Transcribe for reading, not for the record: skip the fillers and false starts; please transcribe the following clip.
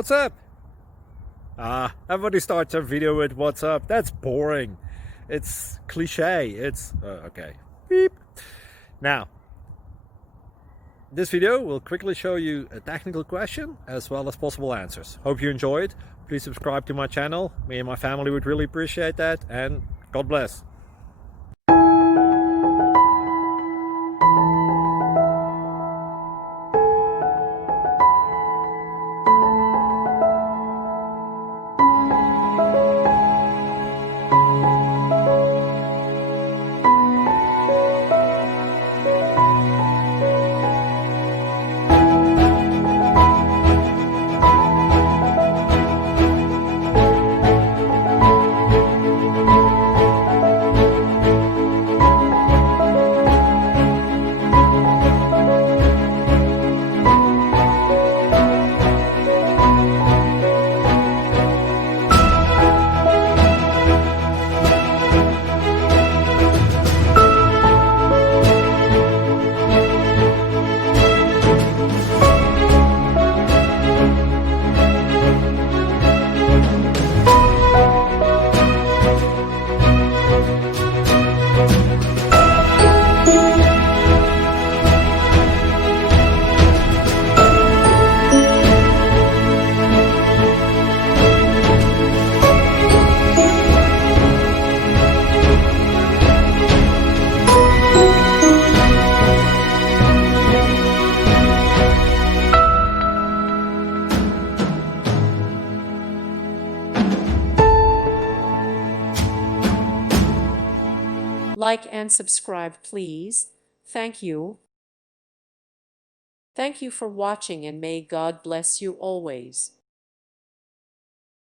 What's up? Everybody starts a video with what's up. That's boring. It's cliche. It's okay. Beep. Now, this video will quickly show you a technical question as well as possible answers. Hope you enjoyed. Please subscribe to my channel. Me and my family would really appreciate that, and God bless. Like and subscribe, please. Thank you. Thank you for watching, and may God bless you always.